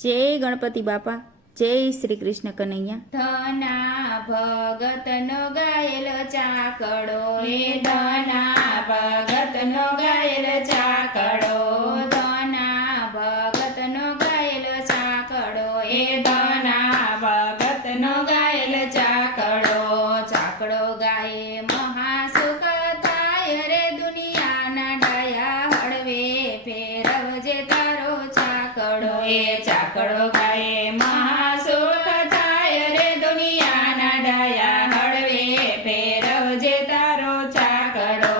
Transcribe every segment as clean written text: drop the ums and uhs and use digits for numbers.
જય ગણપતિ બાપા, જય શ્રી કૃષ્ણ કનૈયા. ધના ભગતનો ગાયેલ ચાકડો, એ ધના ભગતનો ગાયેલ ચાકડો, ધના ભગતનો ગાયેલ ચાકડો, એ ધના ભગતનો ગાયેલ ચાકડો. ચાકડો ગાયે મહાસુખ થાય રે, દુનિયાના ડાયા હળવે ફેરવજે તારો ચાકડો. એ ચાકડો ગાયે મહાસુખ થાય રે, દુનિયાના ડાયા હળવે ફેરવજે તારો ચાકડો.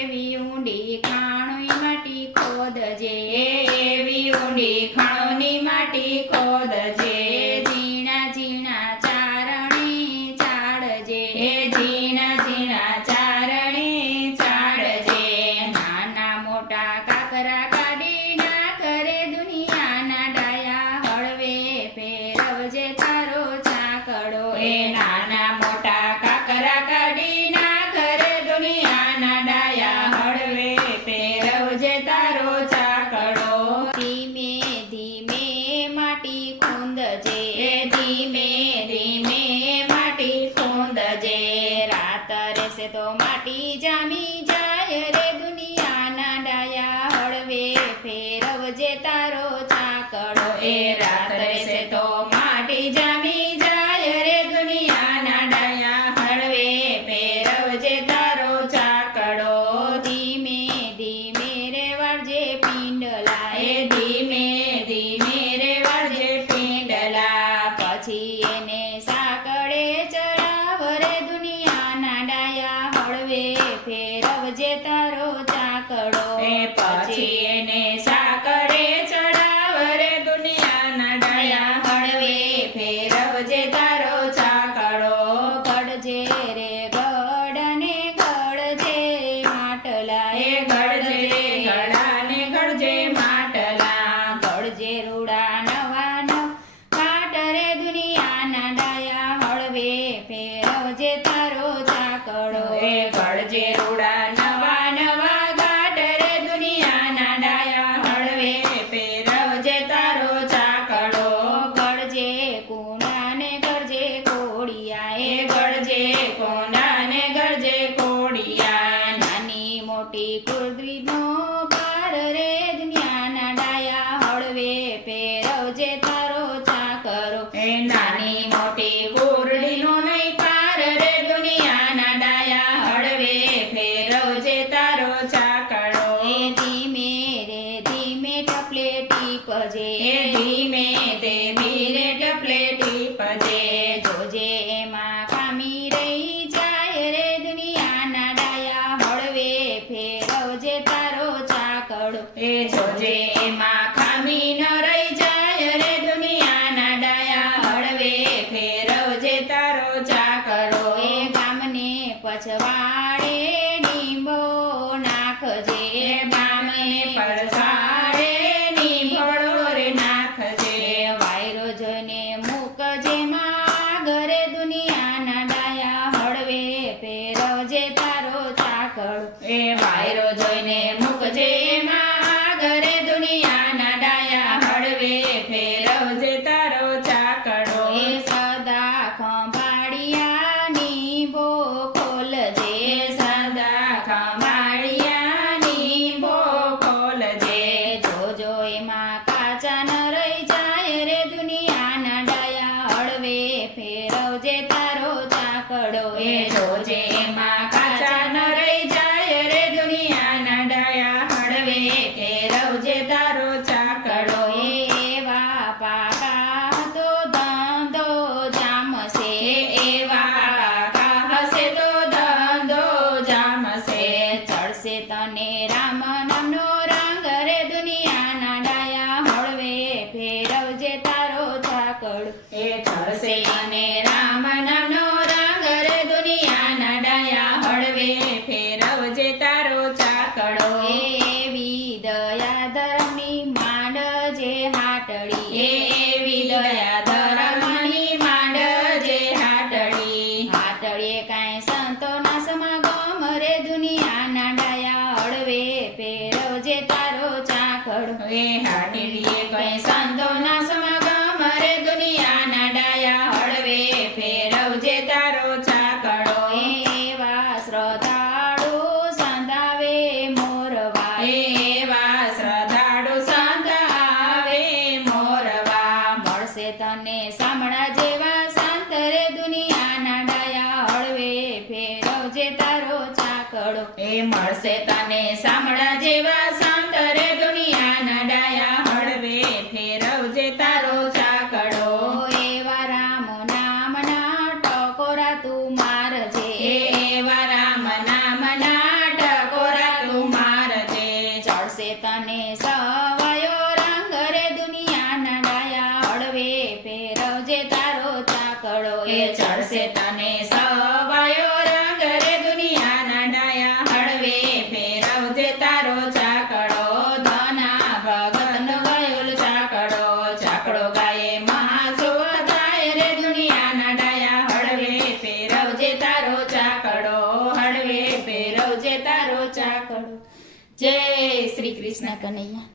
એવી ઊંડી ખાણોની માટી ખોદજે, એવી ઊંડી ખાણોની માટી ખોદજે, ઝીણા ઝીણા ચારણી ચાળજે, ઝીણા ઝીણા ચારણી ચાળજે. નાના મોટા કાકરા કાઢી નાખ રે, દુનિયાના ડાયા હળવે ફેરવજે તારો ચાકડો. એ નાના મોટા કાકરા કાઢી નાખ રે, દુનિયાના ડાયા હળવે ફેરવજે તારો ચાકડો. ધીમે ધીમે માટી ખૂંદજે, ધીમે ધીમે માટી ખૂંદજે. રાત રહેશે તો માટી જામી જાય રે, દુનિયાના ડાયા હળવે ફેરવજે તારો ચાકડો. એ રાત રહેશે તો માટી જામી જાય રે, દુનિયાના ડાયા હળવે ફેરવજે તારો ચાકડો. ધીમે ધીમે રે વાળજે પિંડલા, એ ધીમે ધીમે રે વાળજે પિંડલા. પછી એને સાકળે ચડાવ રે, દુનિયાના ડાયા હળવે ફેરવજે તારો ચાકડો. એ પછી એને સાકળે ચડાવ રે, દુનિયાના ડાયા હળવે ફેરવજે તારો ચાકડો. ગળજે રે ગળ અને ગળજે માટલા, એ ગળજે ગળા ને ગળજે માટલા. ગળજે રૂડા નવા નવ કાટ રે, દુનિયાના ડાયા હળવે ફેરવજે તારો ચાકડો. એ ગળજે રૂડા નવા નવા ગાટ રે, દુનિયાના ડાયા હળવે ફેરવજે તારો ચાકડો. ગળજે કુંડા ને ગળજે કોડિયા, એ ગળજે કુંડા ને ગળજે કોડિયા. નાની મોટી કુર્દીનો પાર રે, દુનિયાના ડાયા હળવે ફેરવજે તારો ચાકડો. એ નાની મોટી કુરડીનો નહીં પાર રે, દુનિયાના ડાયા હળવે ફેરવજે તારો ચાકડો. એ ધીમે રે ધીમે ટપલે ટીપજે, એ ધીમે ધીમે રે ટપલે ટીપજે. જોજે એમાં ખામી રહી જાય રે, દુનિયાના ડાયા હળવે ફેરવજે તારો ચાકડો. એ જોજે એમાં ખામી ન રહી જાય રે, દુનિયાના ડાયા હળવે ફેરવજે તારો ચાકડો. એ ગામને પછવાડે નીંબો નાખજે, ગામને પછવાડે નીંબોળો રે નાખજે. વાયરો જોઈને મૂકજે માગ રે, દુનિયાના ડાયા હળવે ફેરવજે તારો ચાકડો. એ વાયરો જોઈને મૂકજે માગ રે, દુનિયાના ડાયા હળવે ફેરવજે તારો ચાકડો. એ સદા ખંભાળિયાની બો ખોલજે, સદા ખંભાળિયાની બો ખોલજે. જોજો એમાં કાચા ન રહી જાય રે, દુનિયાના ડાયા હળવે ફેરવજે તારો ચાકડો. એ જોજે એમાં કાચા ન રહી જાય રે, દુનિયાના ડાયા હળવે ફેરવજે તારો ચાકડો. એવા પાકા તો ધંધો જામશે, એવા પાકા હશે તો ધંધો જામશે. ચડશે તને રામ નામનો રંગ રે, દુનિયાના ડાયા હળવે ફેરવજે તારો ચાકડો. એ ચડશે તને રામ નામનો રંગ રે, દુનિયાના ડાયા હળવે ફેરવજે તારો ચાકડો. એવી દયા ધર્મની માંડજે હાટડી, એવી દયા ધર્મની માંડજે હાટડી. હાટડીએ કાંઈ સંતોના સમાગમ રે, દુનિયાના ડાયા હળવે ફેરવજે તારો ચાકડો. એ હાટડીએ કઈ સંતોના એ મળશે તને સાંભળા જેવા સંત રે દુનિયાના ડાયા હળવે ફેરવજે તારો ચાકડો એવા રામ નામના ટકોરા તું મારજે એવા રામ નામના ટકોરા તું મારજે ચડશે તને સવાયો રંગ રે દુનિયાના ડાયા હળવે ફેરવજે તારો ચાકડો એ ચડશે તને સવાયો રંગ રે દુનિયાના ડાયા હળવે ફેરવજે તારો ચાકડો ધના ભગન ગયોલ ચાકડો ચાકડો ગાયે મહાસુવધાય રે દુનિયાના ડાયા હળવે ફેરવજે તારો ચાકડો હળવે ફેરવજે તારો ચાકડો જય શ્રી કૃષ્ણ કનૈયા.